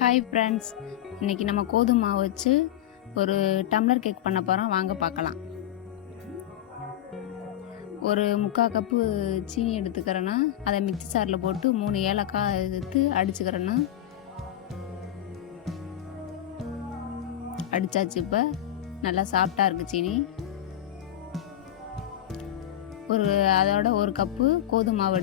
Hi friends இன்றைக்கி நம்ம கோதுமை மாவு வச்சு ஒரு டம்ளர் கேக் பண்ண போகிறோம் வாங்க பார்க்கலாம். ஒரு முக்கால் கப்பு சீனி எடுத்துக்கிறேன்னா அதை மிக்சி சாரில் போட்டு மூணு ஏலக்காய் எடுத்து அடிச்சுக்கிறேன்னா அடித்தாச்சு இப்போ. நல்லா சாஃப்டாக இருக்குது சீனி. ஒரு அதோட ஒரு கப்பு கோதுமை மாவு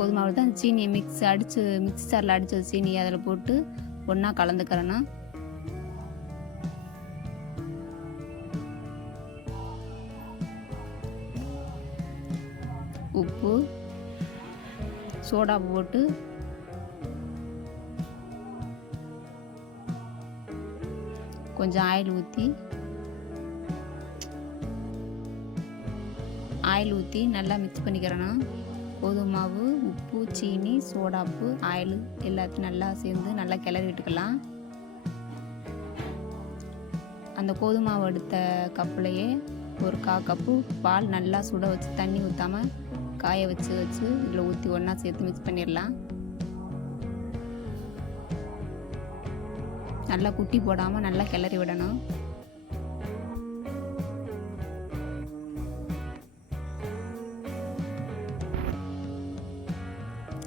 கோதுமை மாவு தான் சீனியை மிக்ஸ் அடித்து மிக்ஸி சாரில் அடித்த சீனி அதில் போட்டு ஒன்றா கலந்துக்கிறேன்னா. உப்பு சோடா போட்டு. கொஞ்சம் ஆயில் ஊற்றி ஆயில் ஊற்றி நல்லா மிக்ஸ் பண்ணிக்கிறேன்னா. கோதுமை மாவு உப்பு சீனி சோடாப்பு ஆயில் எல்லாத்தையும் நல்லா சேர்ந்து நல்லா கிளறி விட்டுக்கலாம். அந்த கோதுமை மாவு எடுத்த கப்புலையே ஒரு கா கப்பு பால் நல்லா சுட வச்சு தண்ணி ஊற்றாமல் காய வச்சு வச்சு இதில் ஊற்றி ஒன்றா சேர்த்து மிக்ஸ் பண்ணிடலாம். நல்லா குட்டி போடாமல் நல்லா கிளறி விடணும்.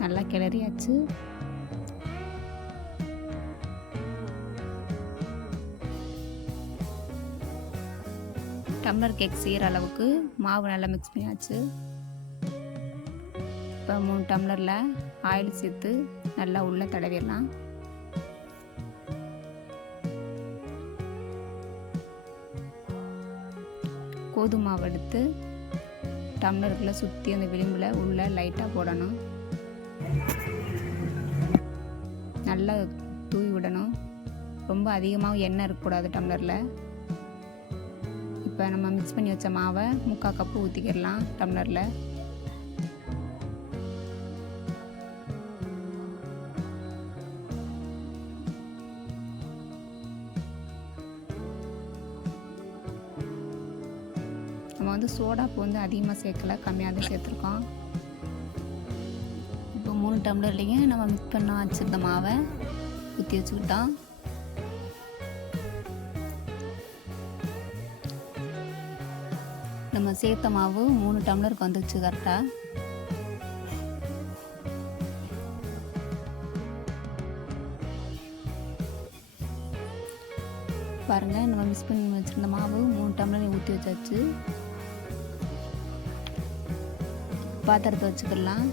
நல்லா கிளறியாச்சு. டம்ளர் கேக் செய்கிற அளவுக்கு மாவு நல்லா மிக்ஸ் பண்ணியாச்சு. இப்போ மூணு டம்ளரில் ஆயில் சேர்த்து நல்லா உள்ளே தடவிடலாம். கோதுமை மாவு எடுத்து டம்ளருக்குள்ளே சுற்றி அந்த விளிம்பில் உள்ளே லைட்டாக போடணும். நல்லா தூவி விடணும். ரொம்ப அதிகமாக எண்ணெய் இருக்கக்கூடாது டம்ளரில். இப்போ நம்ம மிக்ஸ் பண்ணி வச்ச மாவை முக்கால் கப்பு ஊற்றிக்கிடலாம் டம்ளரில். நம்ம வந்து சோடாப்பு வந்து அதிகமாக சேர்க்கல கம்மியாக தான் சேர்த்துருக்கோம். மூணு டம்ளர்லேயும் நம்ம மிக்ஸ் பண்ண வச்சுருந்த மாவை ஊற்றி வச்சுக்கிட்டோம். நம்ம சேர்த்த மாவு மூணு டம்ளருக்கு வந்துச்சு கரெக்டாக பாருங்கள் நம்ம மிக்ஸ் பண்ணி வச்சுருந்த மாவு மூணு டம்ளர் ஊற்றி வச்சாச்சு. பாத்திரத்தை வச்சுக்கலாம்.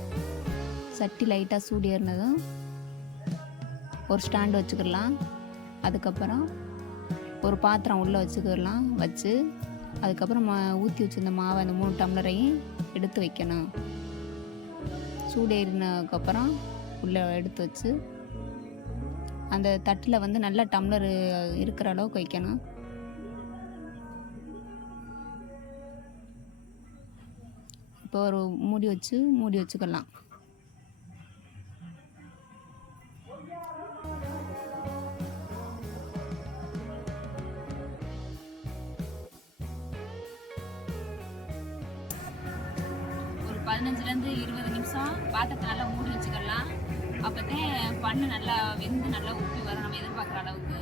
சட்டி லைட்டாக சூடு ஏறினதும் ஒரு ஸ்டாண்டு வச்சுக்கிடலாம். அதுக்கப்புறம் ஒரு பாத்திரம் உள்ளே வச்சுக்கிடலாம். வச்சு அதுக்கப்புறம் மா ஊற்றி வச்சுருந்த மாவை அந்த மூணு டம்ளரையும் எடுத்து வைக்கணும். சூடு ஏறினதுக்கப்புறம் உள்ளே எடுத்து வச்சு அந்த தட்டில் வந்து நல்ல டம்ளர் இருக்கிற அளவுக்கு வைக்கணும். இப்போ ஒரு மூடி வச்சு மூடி வச்சுக்கலாம். பதினஞ்சுலேருந்து இருபது நிமிஷம் பாத்திரத்தை நல்லா மூடி வச்சுக்கலாம். அப்போதே பண்ணு நல்லா வெந்து நல்லா உப்பி வரும். நம்ம எதிர்பார்க்குற அளவுக்கு.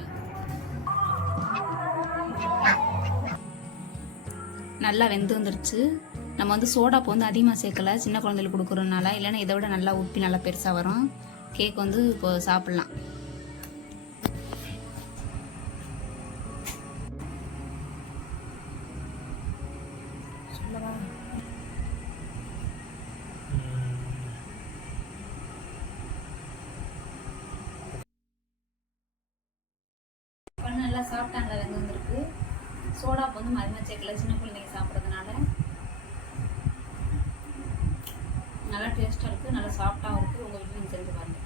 நல்லா வெந்து வந்துருச்சு. நம்ம வந்து சோடாப்பு வந்து அதிகமாக சேர்க்கல. சின்ன குழந்தைகளுக்கு கொடுக்குறதுனால. இல்லைன்னா இதை விட நல்லா உப்பி நல்லா பெருசாக வரும். கேக் வந்து இப்போ சாப்பிட்லாம். சொல்லவா நல்லா சாப்பிட்டாங்க வெந்து வந்திருக்கு. சோடா வந்து மருமை சேர்க்கல சின்ன பிள்ளைங்க சாப்பிட்றதுனால. நல்லா டேஸ்ட்டாக இருக்குது நல்லா சாஃப்டாகவும் இருக்குது உங்கள் வீட்டில் செஞ்சு பாருங்கள்